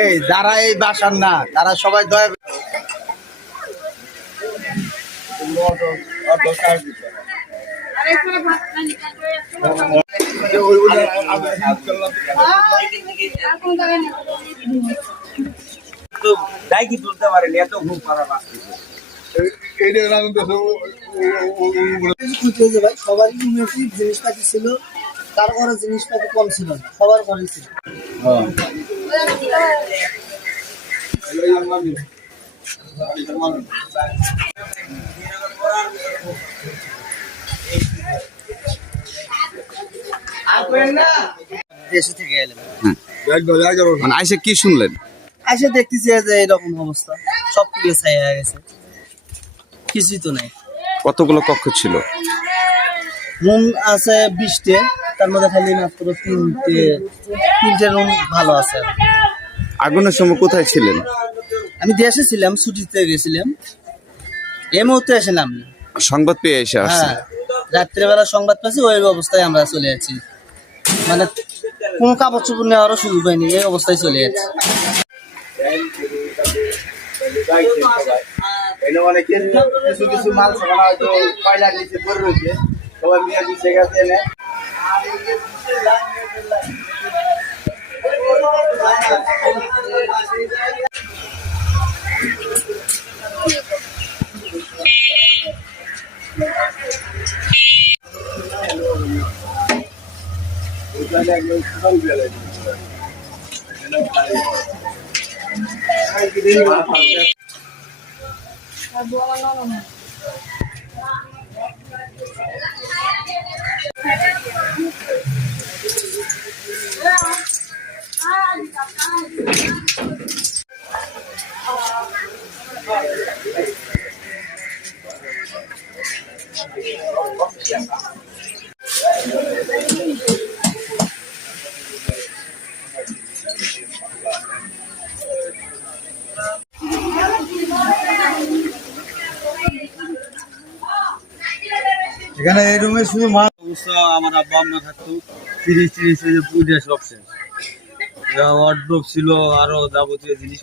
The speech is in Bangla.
এই যারা এই বাসার না তারা সবাই দয়া ডাইকি তুলতে পারেনি, এত ঘুম পাড়া বাঁচতেছে। সবারই জিনিসপাতি ছিল, কারো ঘরে জিনিসপাতি কম ছিল না, সবার ঘরে ছিল। দেশে থেকে এলাম, মানে আইসে কি শুনলেন? এসে দেখতেছি যে এরকম অবস্থা, সব পুড়িয়ে ছাই হয়ে গেছে, কিছুই তো নাই। কতগুলো কক্ষ ছিল? রুম আছে 20টে, তার মধ্যে খালি মাত্র তিনটে রুম ভালো আছে। আগুনের সময় কোথায় ছিলেন? আমি দেশে ছিলাম, ছুটিতে গেছিলাম, এই মুহূর্তে এসেলাম। সংবাদ পেয়ে এসে আসছে? হ্যাঁ, রাত্রেবেলা সংবাদ পাচ্ছি, ওই অবস্থায় আমরা চলে যাচ্ছি, মানে কোনো কাপড় চোপড় নেওয়ারও সুযোগ হয়নি, এই অবস্থায় চলে যাচ্ছি। কিছু কিছু মাল সামান হয়তো কয়লা নিচে পড়ে রয়েছে, সবাই নিয়ে দিচ্ছে গেছে এনে। এখানে এই রুমে শুধু মাল অবশ্য আমার আব্বা আম্মা থাকতো, ফ্রিজ ট্রিজ পুজো সব শেষ, ওয়ার্ডরোব ছিল, আরো যাবতীয় জিনিস